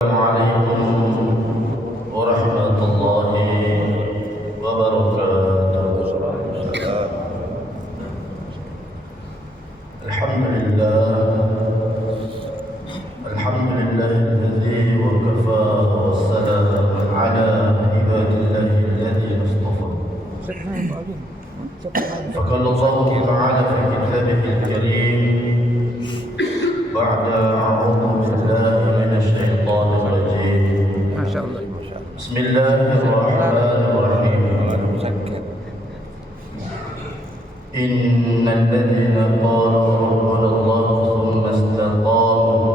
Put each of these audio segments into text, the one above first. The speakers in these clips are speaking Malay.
Assalamualaikum warahmatullahi wabarakatuh. Alhamdulillah, alhamdulillahilladzi wa kafa wa salamun ala ibadillahi alladzi istafa. فقال الله تعالى في كتابه الكريم بعد أعوذ بالله من الشيطان الرجيم بسم الله الرحمن الرحيم إن الذين قالوا ربنا الله ثم استقاموا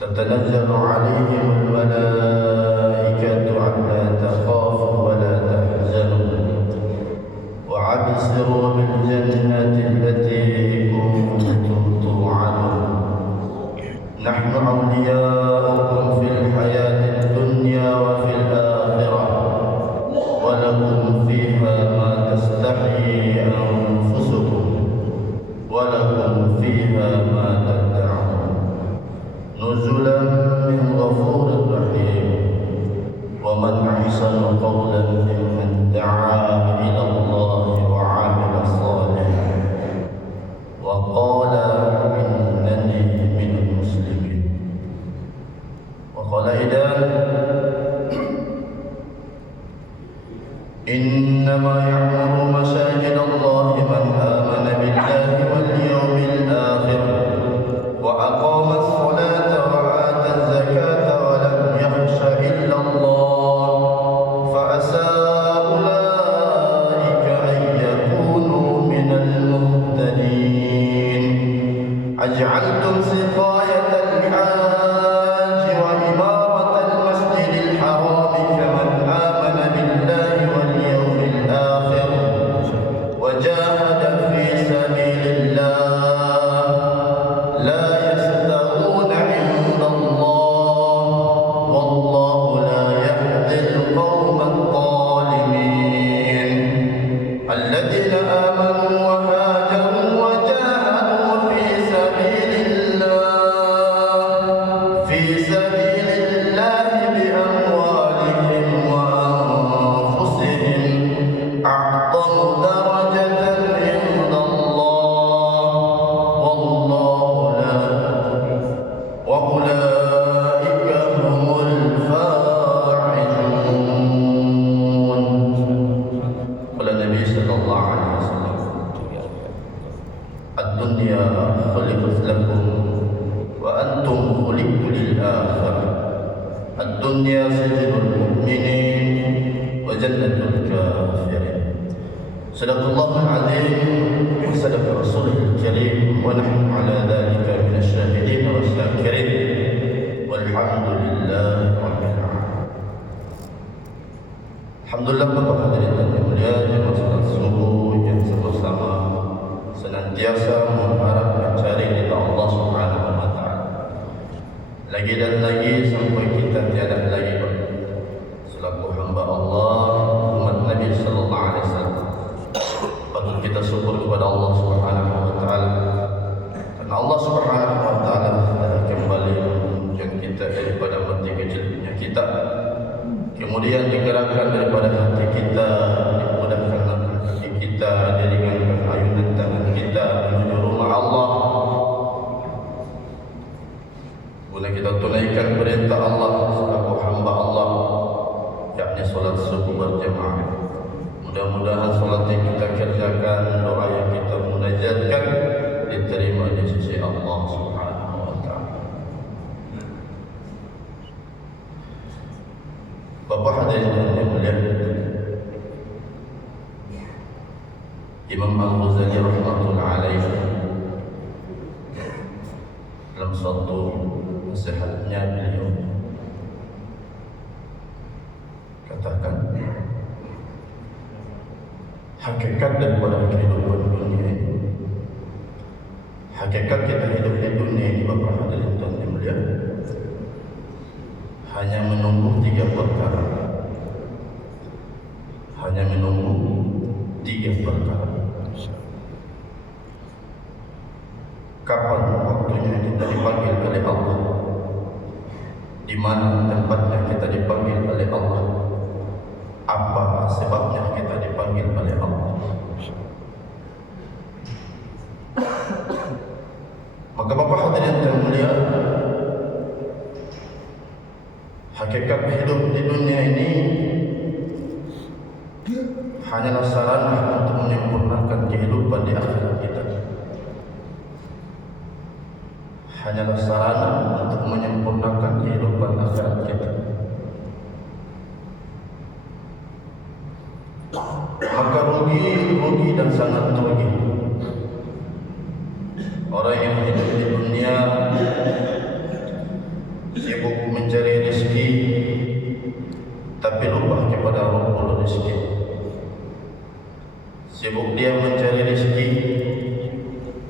تتنزل عليهم الملائكة ألا تخافوا ولا تحزنوا وأبصروا بالجنة التي كنتم توعدون نحن أولياؤكم في الحياة الدنيا وفي الآخرة ولكم فيها ما تستحي أنفسكم ولكم فيها ما تدعون نزلا من غفور رحيم ومن أحسن قولا ممن دعا إلى الله وعمل صالحا وقال إنني من المسلمين وقال أيضا إنما يعمر مساجد الله من آمن بالله واليوم الآخر وأقام الصلاة وآتى الزكاة ولم يخش إلا الله فعسى أولئك أن يكونوا من المهتدين أجعلتم سقاية الحاج وإمارة المسجد الحرام كمن آمن بالله واليوم الآخر وجاهد في سبيل الله لا يستوون عند الله والله لا يهدي القوم الظالمين الذين آمنوا وهاجروا وجاهدوا في سبيل الله بأموالهم وأنفسهم أعظم درجة عند الله والله لا وأولئك هم الفاعلون. قال النبي صلى الله عليه وسلم الدنيا خلقت لكم وأنتم خلقتم للآخرة الدنيا سجن المؤمنين وجنة الكافرين. صدق الله العظيم وصدق رسوله الكريم ونحن على ذلك من الشاهدين والشاكرين والحمد لله رب العالمين. Alhamdulillah, Bapak hadirin dan yang mulia, jemaah salat subuh yang sama-sama senantiasa mengharap mencari ridha Allah Subhanahu wa taala. Lagi dan lagi sampai kita tiada lagi selaku hamba Allah, umat Nabi sallallahu alaihi wasallam. Patut kita syukur kepada Allah Subhanahu wa taala. Karena Allah Subhanahu wa taala telah kembali menunjukkan kita daripada mati kecilnya kita. Kemudian digerakkan daripada hati kita, dimudahkan hati kita, diringankan ayunan tangan kita menuju rumah Allah. Guna kita tunaikan perintah Allah selaku hamba Allah, yakni solat subuh berjamaah. Mudah-mudahan solat yang kita kerjakan, doa yang kita munajatkan diterima di sisi Allah Subhanahu wa taala. Bapak hadirin yang mulia, Imam Al-Ghazali rahmatullah alaihi dalam suatu nasihatnya beliau katakan hakikat daripada kehidupan dunia ini, hakikat kita hidup di dunia ini, Bapak hadirin yang mulia, hanya menunggu tiga perkara. Hanya menunggu tiga perkara. Kapan waktunya kita dipanggil oleh Allah di mana tempatnya kita dipanggil oleh Allah, apa sebabnya kita dipanggil oleh Allah. Maka Bapak hadirin yang mulia, hakikat hidup di dunia ini hanyalah sarana untuk menyempurnakan kehidupan di akhirat kita. Hanyalah sarana untuk menyempurnakan kehidupan akhirat kita. Maka rugi dan sangat rugi orang yang hidup di dunia sibuk mencari rezeki tapi lupa kepada Rabbul Rizki. Sibuk dia mencari rezeki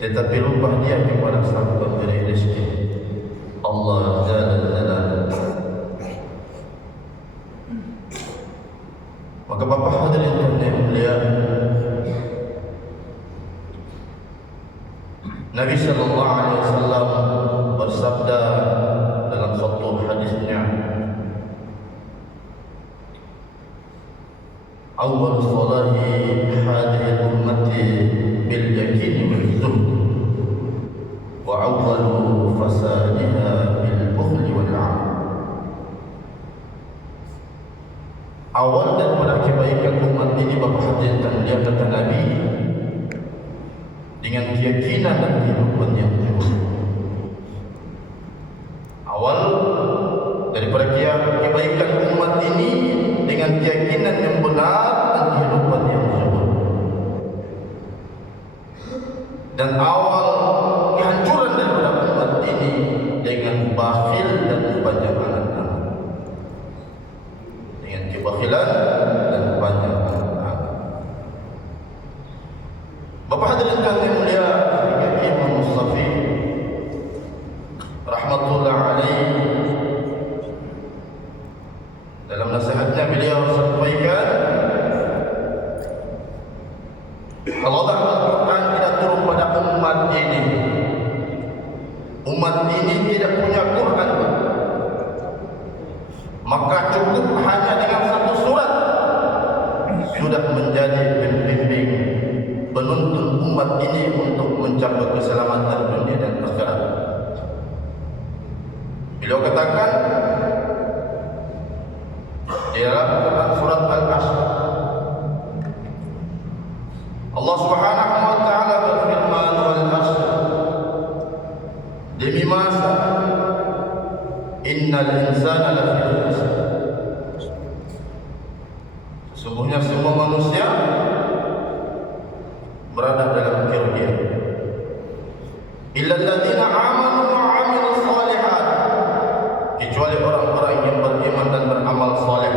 tetapi lupa dia kepada Sang Pemberi rezeki, Allah Jalla Jalaluhu. Maka Bapak hadirin yang mulia, Nabi sallallahu alaihi wasallam bersabda dalam suatu hadisnya, awal salahi hadhihi ummati bil yakin wal zuhd wa awal fasadiha bil bukhli wal 'am. Awal daripada kebaikan umat ini Bapak hadirin dan mulia, kata Nabi, dengan keyakinan dan kehidupan yang zuhud. Awal daripada kebaikan umat ini dengan keyakinan yang benar dan kehidupan yang zuhud. Dan awal kehancuran daripada umat ini dengan bakhil dan panjang anak-anak. Dengan kebakhilan dan panjang anak-anak. Bapak hadirin yang mulia, Imam Mustafi rahmatullah alaih dalam nasihatnya beliau sampaikan, kalau Al-Quran tidak turun pada umat ini tidak punya Quran, maka cukup hanya dengan satu surat sudah menjadi pembimbing penuntun umat ini untuk mencapai keselamatan dunia dan akhirat. Beliau katakan di dalam Quran surat Al-Asr, Allah Subhanahu wa taala berfirman, wal asr, demi masa, innal insana lafi khusr, sesungguhnya semua manusia berada dalam kerugian, illa alladziina aamanu wa 'amilus shalihat, kecuali orang-orang yang beriman dan beramal saleh,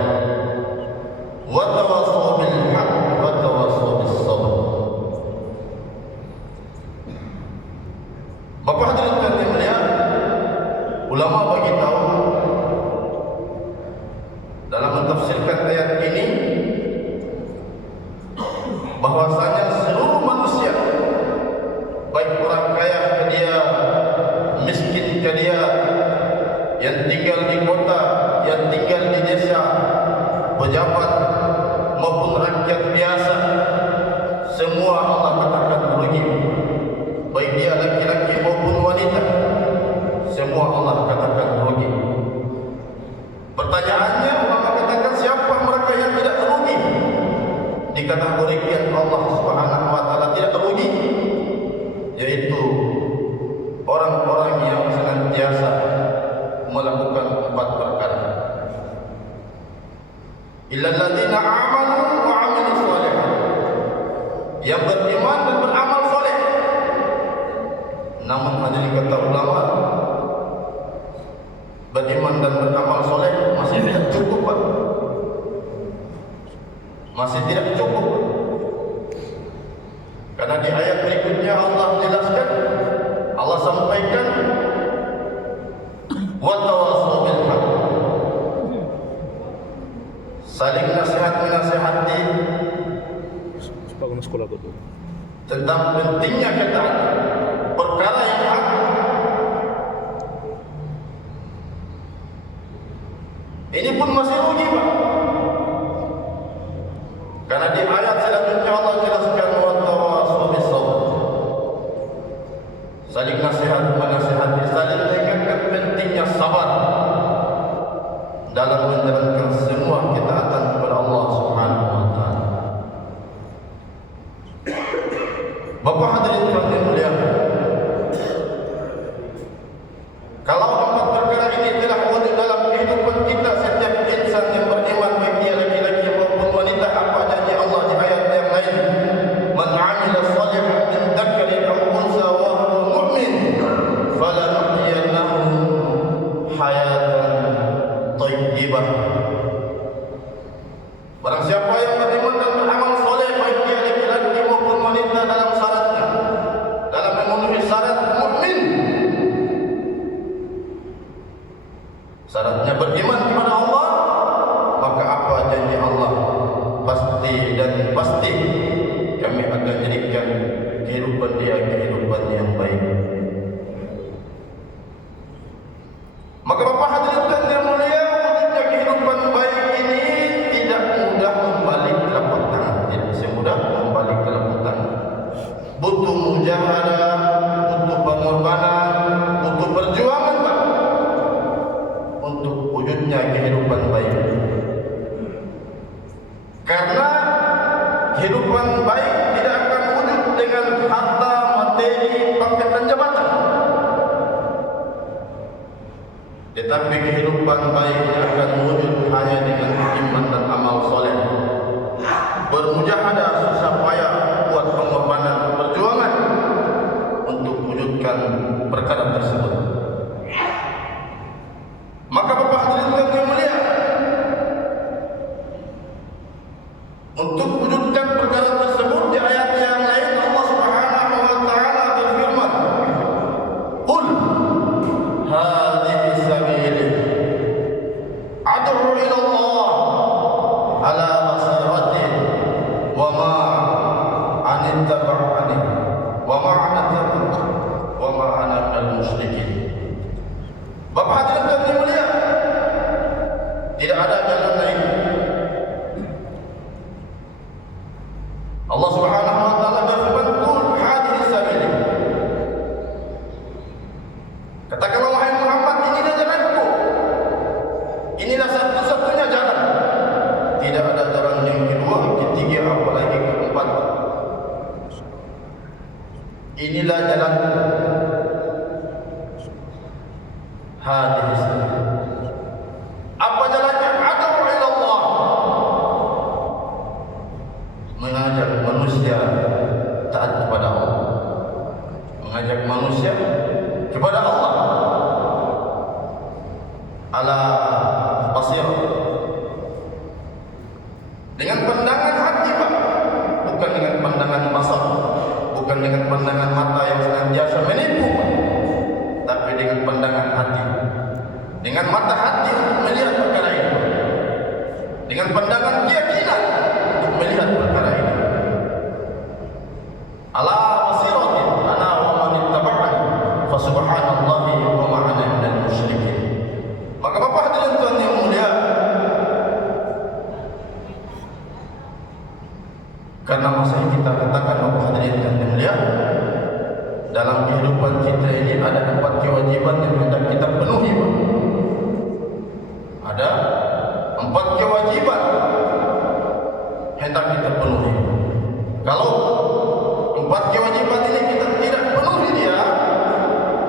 wa tawassaw bil haqq wa tawassaw bis sabr. Bapak hadirin yang mulia, ulama bagi tahu dalam mentafsirkan ayat ini bahwasanya seluruh manusia, baik orang kaya ke dia, miskin ke dia, yang tinggal di kota, yang tinggal di desa, pejabat maupun rakyat biasa, semua Allah katakan rugi. Baik dia laki-laki maupun wanita, semua Allah katakan rugi. Pertanyaannya, ulama katakan siapa mereka yang tidak rugi? Dikategorikan Allah Subhanahu wa taala tidak rugi, yaitu orang-orang yang senantiasa melakukan 4 perkara. Illal ladzina amanu wa 'amilus shalihat, yang beriman dan beramal saleh. Namun hadirin kata ulama, beriman dan beramal saleh masih tidak cukup, Pak. Masih tidak cukup. Karena di ayat berikutnya Allah jelaskan, Allah sampaikan, wa tawassaw bil haqq, saling nasihat-menasihati tentang pentingnya ketaatan, perkara yang hak, Bapak hadirin yang mulia, kalau empat perkara ini telah wujud dalam kehidupan kita, setiap insan yang beriman, baik dia laki-laki maupun wanita, apa janji Allah di ayat yang lain, man 'amila shalihan min dzakarin aw unsa wa huwa mu'min falanuhyiyannahu hayatan thayyibah. Barang siapa yang beriman dan beramal soleh, baik dia laki-laki maupun wanita, dalam syaratnya, dalam memenuhi syarat mukmin, syaratnya beriman kepada Allah, maka apa janji Allah? Pasti dan pasti kami akan jadikan kehidupan dia kehidupan yang baik. Maka Bapak hadirin yang mulia, wujudnya kehidupan baik ini tidak mudah membalik telapak tangan, tidak semudah membalik telapak tangan. Butuh mujahadah, butuh pengorbanan, butuh perjuangan Pak, untuk wujudnya kehidupan baik. Karena kehidupan baik tidak akan wujud dengan harta, materi, pangkat dan jabatan. Tetapi kehidupan baiknya akan wujud hanya dengan iman dan amal soleh. Bermujahadah, susah payah, buat pengorbanan, perjuangan untuk wujudkan perkara tersebut. Maka Bapak hadirin yang mulia, untuk wujudkan perkara tersebut di ayat yang lain Allah Subhanahu wa taala berfirman, "Qul hadhihi sabili ad'u ila Allah ala basiratin wa ma anittaba'ani wa ma ana minal musyrikin." Bapak hadirin yang mulia, tidak ada jalan lain. Allah Subhanahu wa taala berfirman, "Qul hadhihi sabili." Katakanlah wahai Muhammad, inilah jalanku. Inilah satu-satunya jalan. Tidak ada jalan yang kedua, ketiga, apalagi keempat. Inilah jalanku. Hadhihi sabili. Apa jalannya? Ad'u ila Allah. Mengajak manusia taat kepada Allah, mengajak manusia kepada Allah ala basirah, dengan pandangan hati Pak, bukan dengan pandangan basar, bukan dengan pandangan mata yang senantiasa menipu Pak, tapi dengan pandangan hati, dengan mata hati untuk melihat perkara ini, dengan pandangan keyakinan untuk melihat perkara ini. Ala basiratin ana wa man ittaba'ani fa subhanallahi wa ma ana minal musyrikin. Maka Bapak hadirin Tuhan yang mulia, karena masih kita katakan Bapak hadirin Tuhan yang mulia, dalam kehidupan kita ini ada 4 kewajiban yang hendak kita penuhi Pak. Ada 4 kewajiban hendak kita penuhi. Kalau 4 kewajiban ini kita tidak penuhi dia,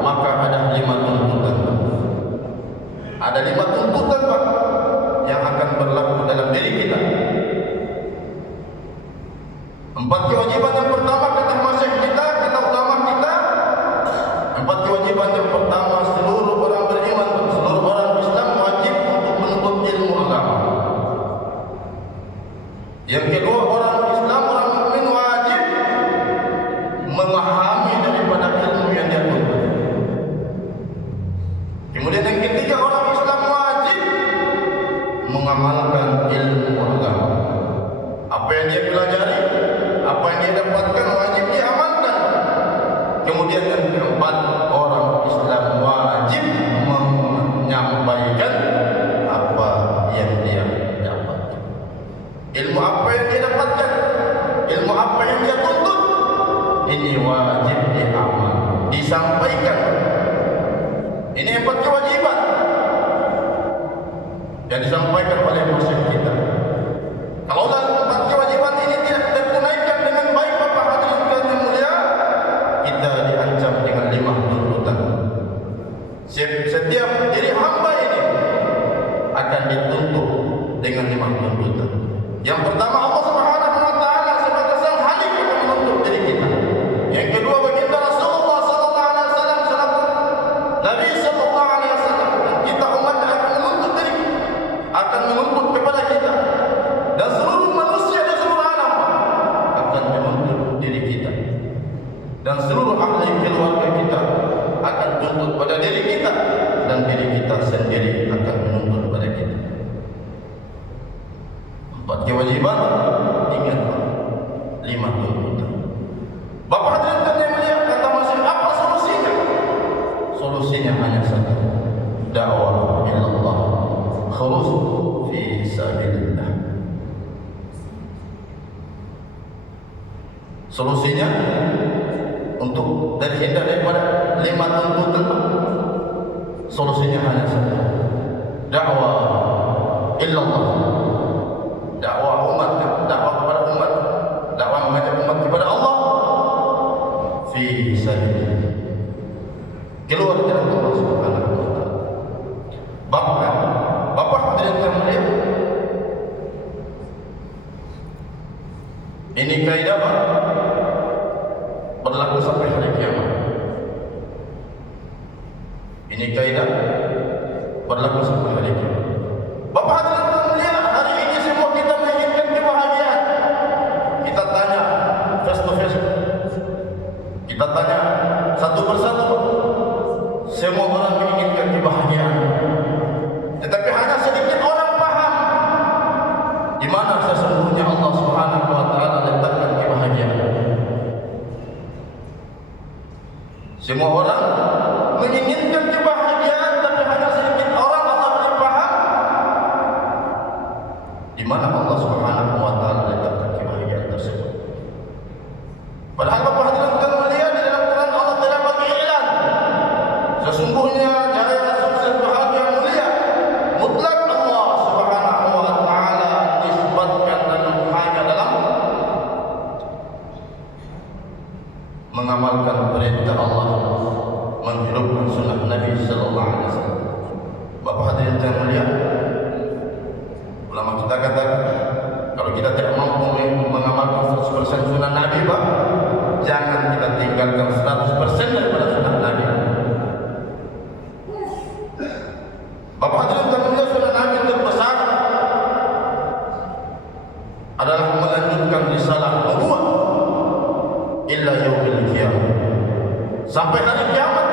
maka ada 5 tuntutan. Ada 5 tuntutan Pak yang akan berlaku dalam diri kita. 4 kewajiban yang pertama kata masyayikh kita, kata utama kita, 4 kewajiban yang pertama, seluruh orang beriman, seluruh orang Islam wajib untuk menuntut ilmu agama. Yang kedua, orang Islam, orang mukmin wajib memahami daripada ilmu yang dia tuntut. Kemudian yang ketiga, orang Islam wajib mengamalkan ilmu agama. Apa yang dia pelajari, apa yang dia dapatkan wajib diamalkan. Kemudian yang keempat, orang Islam wajib menyampaikan apa yang dia dapatkan. Ilmu apa yang dia dapatkan, ilmu apa yang dia tuntut, ini wajib diamal, disampaikan. Ini 4 kewajiban yang disampaikan oleh masyarakat kita. Kalau dalam 4 kewajiban ini tidak tertunaikan dengan baik Bapak hadirin yang mulia, Yang pertama, Allah Subhanahu wa taala sebagai sang Khalik akan menuntut diri kita. Yang kedua, baginda Rasulullah sallallahu alaihi wasallam selaku Nabi sallallahu alaihi wasallam, dan kita umat akan menuntut diri kita, akan menuntut kepada kita, dan seluruh manusia di seluruh alam akan menuntut diri kita, dan seluruh ahli keluarga kita akan tuntut pada diri kita, dan diri kita sendiri akan menuntut pada kita. 4 kewajiban, ingat 5 tuntutan. Bapak hadirin yang mulia, kata masih apa solusinya? Solusinya hanya satu, dakwah ilallah, khulus fi sabilillah. Solusinya untuk terhindar daripada 5 tuntutan, solusinya hanya satu, dakwah ilallah, dakwah umat, dakwah kepada umat, dakwah mengajak umat kepada Allah fi sabilillah, keluar dari Allah Subhanahu wa taala. Bapak hadirin yang mulia, ini kaidah berlaku sampai hari kiamat. Ini kaidah berlaku sampai hari kiamat. Bapak hadirin yang mulia, hari ini semua kita menginginkan kebahagiaan. Kita tanya face to face, kita tanya satu persatu, semua orang menginginkan kebahagiaan. Tetapi hanya sedikit orang paham di mana sesungguhnya Allah Subhanahu wa taala letakkan kebahagiaan. Semua orang menginginkan kebahagiaan, tapi hanya sedikit orang Allah beri paham di mana Allah Subhanahu wa taala letakkan kebahagiaan tersebut. Padahal Bapak hadirin yang mulia, di dalam Quran Allah telah bagi iklan, sesungguhnya jaya sukses bahagia mulia mutlak Allah Subhanahu wa taala disebutkan dan hanya dalam mengamalkan perintah Allah, menghidupkan sunnah Nabi sallallahu alaihi wasallam. Bapak hadirin yang mulia, ulama kita katakan, kalau kita tidak mampu mengamalkan 100% sunnah Nabi, Pak, jangan kita tinggalkan 100% daripada sunnah Nabi. Bapak hadirin yang mulia, sunnah Nabi terbesar adalah melanjutkan risalah nubuwah illa yaumil qiyamah, sampai hari kiamat.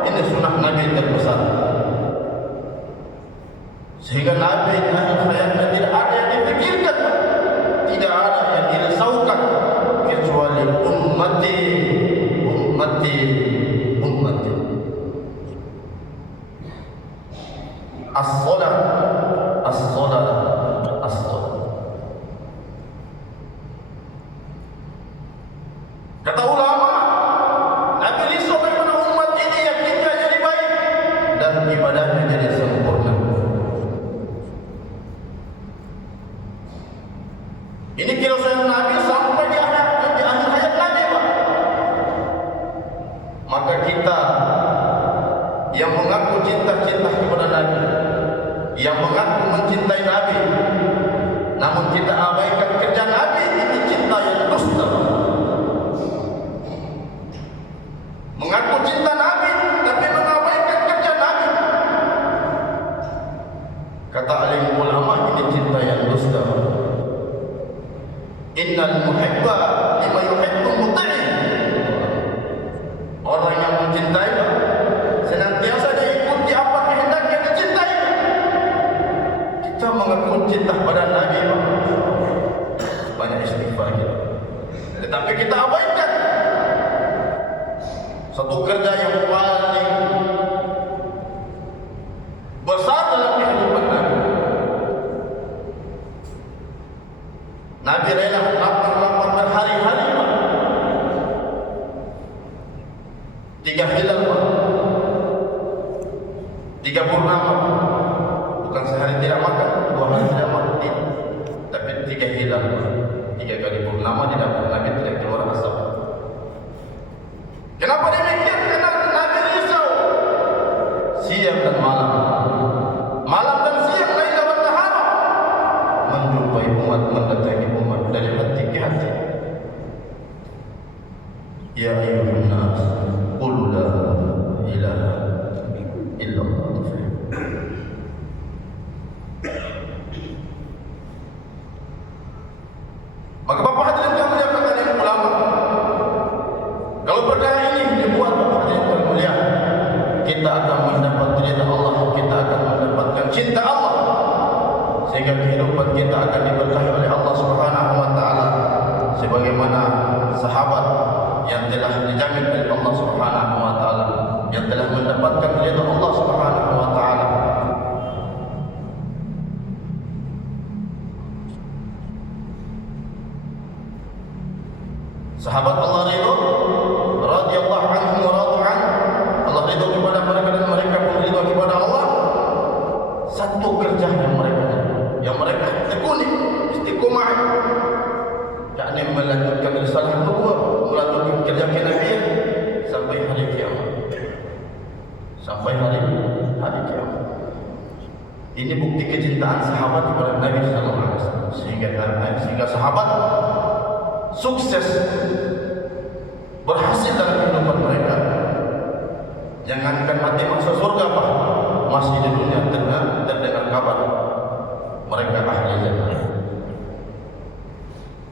Ini sunnah Nabi terbesar, sehingga Nabi di akhir hayatnya tidak ada yang dipikirkan, tidak ada yang dirisaukan kecuali ummati, ummati, ummati. As-salat, as-salat, as-salat. Kata ulama, Nabi risau bagaimana umat ini yakinnya jadi baik dan ibadahnya jadi sempurna. Ini keresahan Nabi sampai di akhir hayat Nabi, Pak. Maka kita yang mengaku cinta kepada Nabi, yang mengaku mencintai Nabi, namun kita abaikan kerja Nabi, ini cinta yang dusta. Mengaku cinta Nabi tapi mengabaikan kerja Nabi, kata alim ulama, ini cinta yang dusta. Innal muhibba lima yuhibbu mutai'. Orang yang mencintai senantiasa diikuti apa kehendak yang dicintai. Kita mengaku cinta pada Nabi, banyak istighfar kita, tetapi kita abaikan satu kerja yang paling besar dalam kehidupan Nabi. Nabi rela lapar berhari-hari, Pak. 3 hilal, Pak. 3 purnama, bukan sehari tidak makan, 2 hari tidak makan, tapi 3 hilal, 3 kali purnama di dapur Nabi tidak keluar asap. Kenapa demikian? Karena Nabi risau siang dan malam, malam dan siang, laila wa nahar, menjumpai umat Ya ayuhan nas, qul la ilaha illallah. Maka Bapak hadirin yang mulia kalian ulama, kalau perkara ini dibuat Bapak hadirin yang mulia, kita akan mendapat ridha Allah, kita akan mendapatkan cinta Allah, sehingga kehidupan kita akan diberkahi oleh Allah Subhanahu wa taala sebagaimana sahabat yang telah dijamin oleh Allah Subhanahu wa taala, yang telah mendapatkan ridha Allah Subhanahu wa taala. Sahabat Allah ridho radhiyallahu anhum wa radu an, Allah ridho kepada mereka dan mereka pun ridho kepada Allah. Satu kerja yang mereka tekuni istiqomah, yakni melanjutkan risalah nubuwah, melanjutkan kerja kenabian sampai hari kiamat. Sampai hari kiamat. Ini bukti kecintaan sahabat kepada Nabi sallallahu alaihi wasallam, sehingga sahabat sukses berhasil dalam kehidupan mereka. Jangankan mati masuk surga, Pak, masih di dunia terdengar kabar mereka ahli jannah.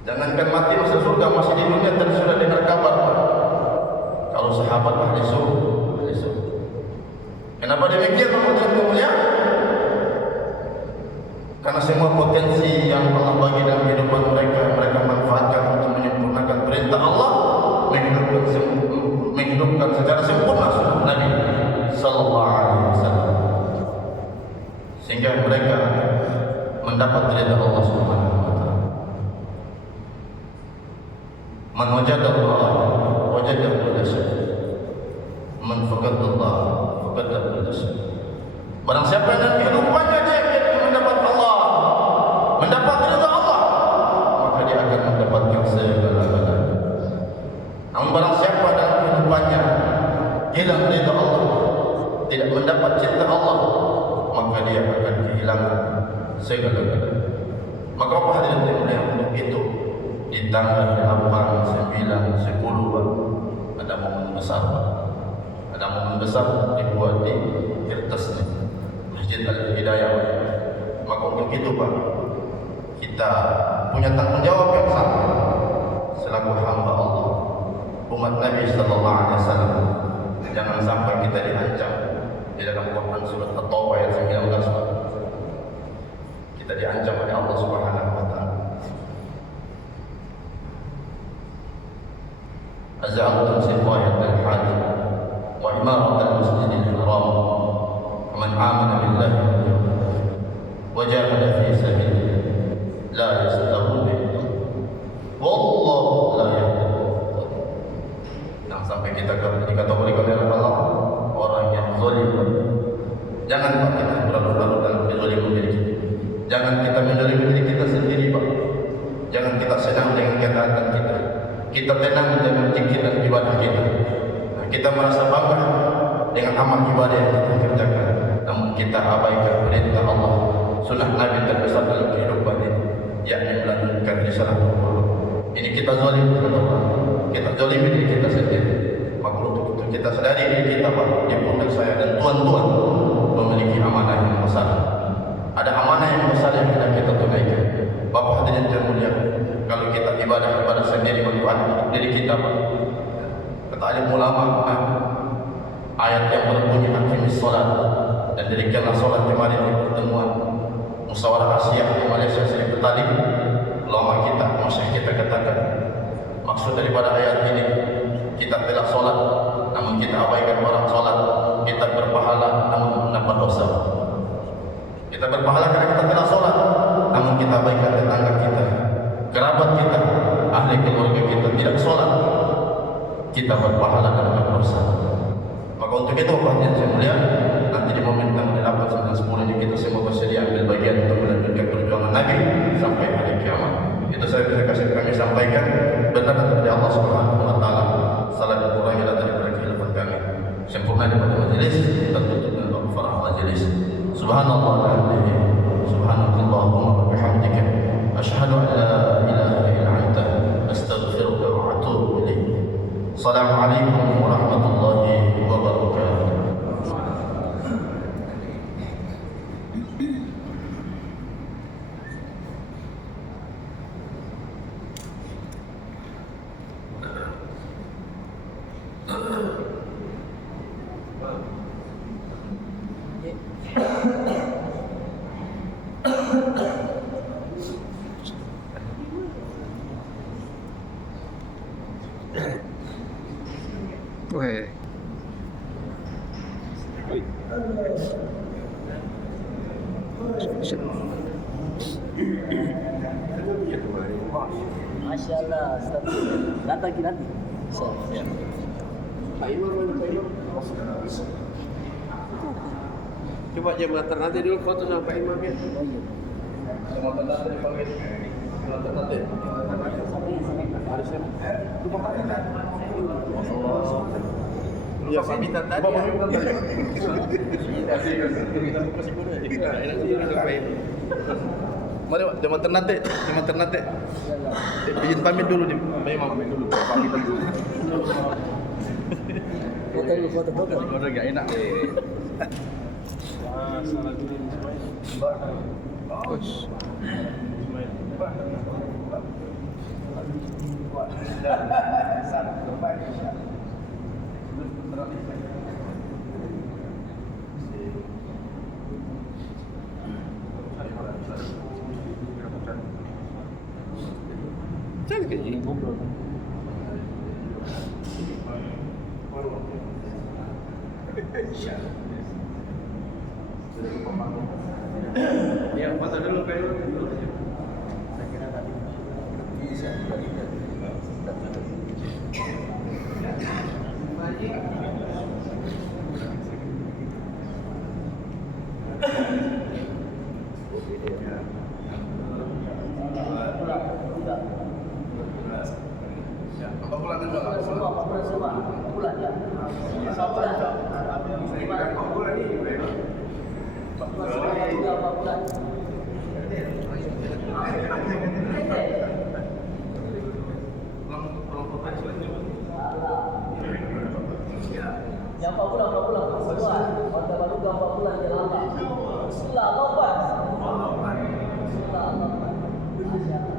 Jangankan mati masuk surga, masih di dunia sudah dengar kabar, Pak, kalau sahabat ahli surga. Kenapa demikian, Bapak dan mulia? Karena semua potensi yang Allah bagi dalam kehidupan mereka, mereka manfaatkan untuk menyempurnakan perintah Allah, menghidupkan secara sempurna sunnah Nabi sallallahu alaihi wasallam, sehingga mereka mendapat ridha Allah Subhanahu wa taala. Man wajada Allah wajada kulla syai', man faqada Allah faqada kulla syai'. Barang siapa yang kehidupannya dia mendapat Allah, mendapat ridha Allah, maka dia akan mendapatkan segala-galanya. Namun barang siapa dalam kehidupannya hilang ridha Allah, tidak mendapat cinta Allah, maka dia akan kehilangan segala-galanya. Maka apa hadirin yang untuk itu di tanggal 8, 9, 10 ada momen besar, ada momen besar dibuat di Tirtas Masjid Al-Hidayah. Maka untuk itu, Pak, kita punya tanggung jawab yang sama selaku hamba Allah, umat Nabi sallallahu alaihi wasallam. Jangan sampai kita diancam di dalam Quran surat At-Taubah ayat 19. Kita diancam oleh Allah Subhanahu wa taala. Azaltum siqayat al-hajj wa imarat al-masjid al-haram man amana billahi wa jahada fi sabilihi la yastawi wallahu la yahdi. Sampai kita dikategorikan oleh Allah orang yang zalim. Jangan, Pak, kita berlarut-larut dalam kezaliman diri kita. Jangan kita menzalimi diri kita sendiri, Pak. Jangan kita senang dengan ketaatan kita. Kita tenang dengan zikir dan ibadah kita. Kita merasa bangga dengan amal ibadah yang kita kerjakan. Namun kita abaikan perintah Allah, sunnah Nabi terbesar dalam kehidupan ini, yakni melanjutkan risalah Allah. Ini kita zalim kepada Allah. Kita zalimi diri kita sendiri. Maka untuk itu kita sadari diri kita, Pak, di pundak saya dan tuan-tuan memiliki amanah yang besar. Ada amanah yang besar yang kita tunaikan. Bapak hadirin yang mulia, kalau kita ibadah sendiri manfaat untuk diri kita, Pak. Kata alim ulama, ayat yang berbunyi aqimis salat dan dirikanlah salat kemarin di pertemuan musyawarah Asia di Malaysia sering bertanding. Ulama kita, masyayikh kita katakan, maksud daripada ayat ini, kita telah solat, namun kita abaikan orang solat. Kita berpahala, namun mendapat dosa. Kita berpahala karena kita telah solat, namun kita abaikan tetangga kita, kerabat kita, ahli keluarga kita tidak solat. Kita berpahala dan mendapat dosa. Maka untuk itu, Bapak yang saya mulia, nanti di momen tanggal 8, 9, 10 ini kita semua bersedia ambil bagian untuk melanjutkan perjuangan Nabi sampai hari kiamat. Itu saya bisa kasih kami sampaikan. Benar dari Allah Subhanahu wa taala, salah dan kurangnya daripada kehidupan kami. Sempurna daripada majelis, kita tutup dengan farah majelis. Subhanallah wa bihamdihi, subhanakallahumma wa bihamdika, asyhadu an la ilaha illa anta, astaghfiruka wa atubu ilaik. Salam Assalamualaikum warahmatullahi wabarakatuh. Weh. Masya Allah, datang lagi nanti. Pak Imam mana Pak Imam? Coba jemaah ternate dulu foto sama Pak Imam ya. Jemaah ternate dipanggil. Jemaah ternate. Harusnya lupa Pak Imam. Ya pamitan tadi. Bapak pamitan tadi. Kita buka si kuda. Enak sih Pak Imam. Mari Pak, jemaah ternate, jemaah ternate. Izin pamit dulu nih, Pak Imam pamit dulu. Pamitan dulu. Foto dulu, foto. Udah enggak enak. Bos. Jangan kayak gini. Ya, foto dulu Pak Imam. Apa pulang dulu? Bulan ya. Yang 4 bulan sebulan. Orde baru 4 bulan jalan Allah. Bismillah, Allahu Akbar. Bismillah, Allahu Akbar. Masya Allah.